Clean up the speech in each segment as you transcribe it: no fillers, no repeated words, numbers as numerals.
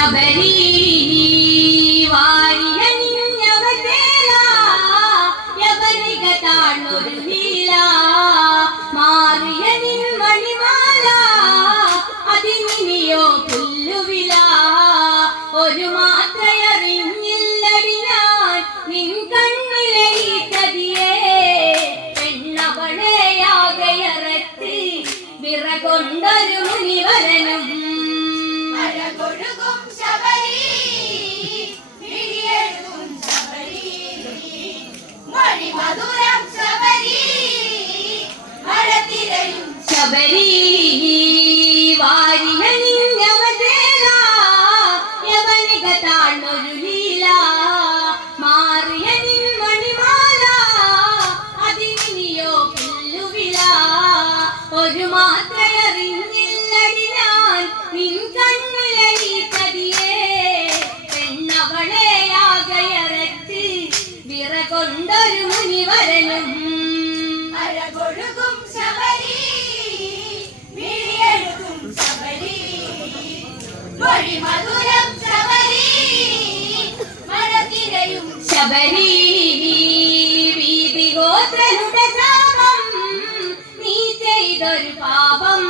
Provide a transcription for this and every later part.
ശബരി വാരിയണിഞ്ഞവതേല യവനിക താഴ്ന്നൊരു വീല മാറിയ നിൻ മണിമാല അതിനിയോ പുല്ലുവില ഒരു മാത്രയറിഞ്ഞില്ലടി ഞാൻ നിൻ കണ്ണിലെ ഈ ചതിയേ പെണ്ണവളെയാകയറത്തി വിറകൊണ്ടൊരു മുനിവരനും ശബരി വാരിയണിഞ്ഞവതേല യവനിക താഴ്ന്നൊരു ലീല മാറിയ നിൻ മണിമാല അതിനിയോ പുല്ലുവില ഒരു മാത്രയറിഞ്ഞില്ലടി ഞാൻ നിൻ കണ്ണിലെ ഈ ചതിയേ പെണ്ണവളെയാകയറത്തി വിറകൊണ്ടൊരു മുനിവരനും അഴകൊഴുകും ശബരി മിഴിയെഴുതും ശബരി മൊഴി മധുരം ശബരി മഴത്തിരയും ശബരി വീതിഗോത്രനുടെ ശാപം നീ ചെയ്തൊരു പാപം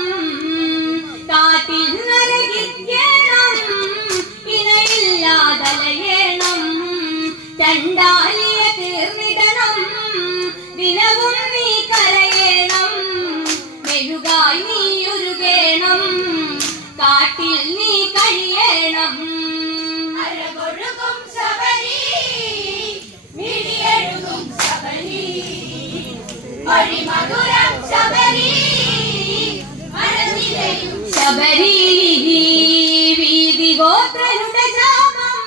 കാട്ടിൽ നരകിക്കണം ഇണയില്ലാതലയണം ചണ്ടാലിയെ തീർന്നിടണം ദിനവും നീ കരയണം മെഴുകായി നീ ഉരുകേണം കാട്ടിൽ നീ കഴിയണം അഴകൊഴുകും ശബരി മിഴിയെഴുതും ശബരി മൊഴി മധുരം ശബരി മഴത്തിരയും ശബരി വീതിഗോത്രനുടെ ശാപം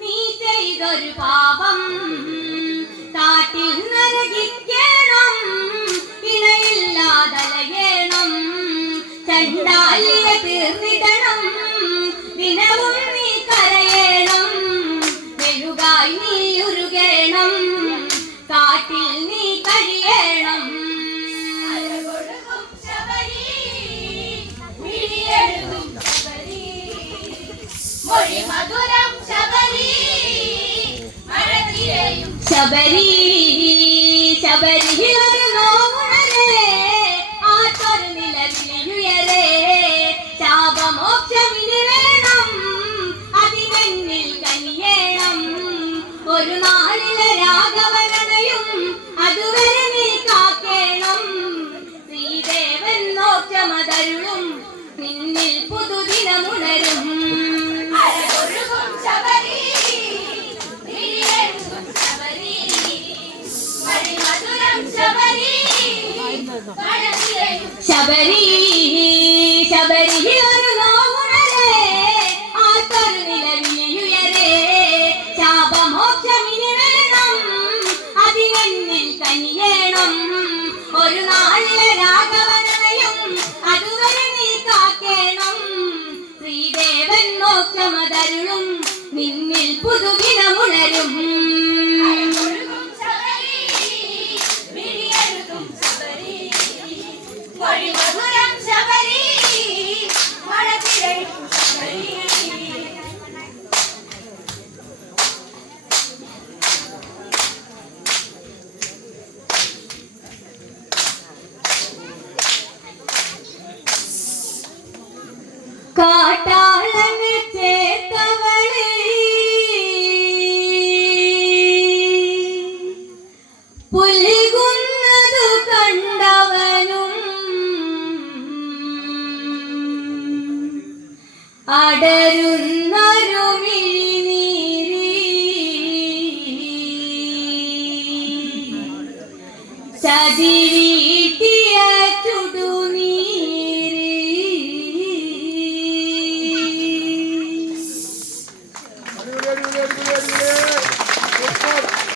നീ ചെയ്തൊരു പാപം കാട്ടിൽ നരകിക്കണം ഇണയില്ലാതലയണം ചണ്ടാലിയെ തീർന്നിടണം ദിനവും നീ കരയണം മെഴുകായി നീ ഉരുകേണം കാട്ടിൽ നീ കഴിയണം അഴകൊഴുകും ശബരി മിഴിയെഴുതും ശബരി മൊഴി മധുരം ശബരി മഴത്തിരയും ശബരി ശബരിയിലൊരു നോവുണരേ ആത്തൊരു നിലവിലുയരേ ശാപമോക്ഷമിനി വേണം അതിനെന്നിൽ കനിയേണം ഒരു നാളിലെ രാഘവനണയും അതുവരെ നീ കാക്കേണം ശ്രീദേവൻ മോക്ഷമതരുളും നിന്നിൽ പുതുദിനമുണരും അഴകൊഴുകും ശബരി മിഴിയെഴുതും ശബരി മൊഴി മധുരം ശബരി മഴത്തിരയും ശബരി ശബരിയിലൊരു നോവുണരേ ആത്തൊരു നിലവിലുയരേ ശാപമോക്ഷമിനി വേണം അതിനെന്നിൽ കനിയേണം ഒരു നാളിലെ രാഘവനണയും അതുവരെ നീ കാക്കേണം ശ്രീദേവൻ മോക്ഷമതരുളും നിന്നിൽ പുതുദിനമുണരും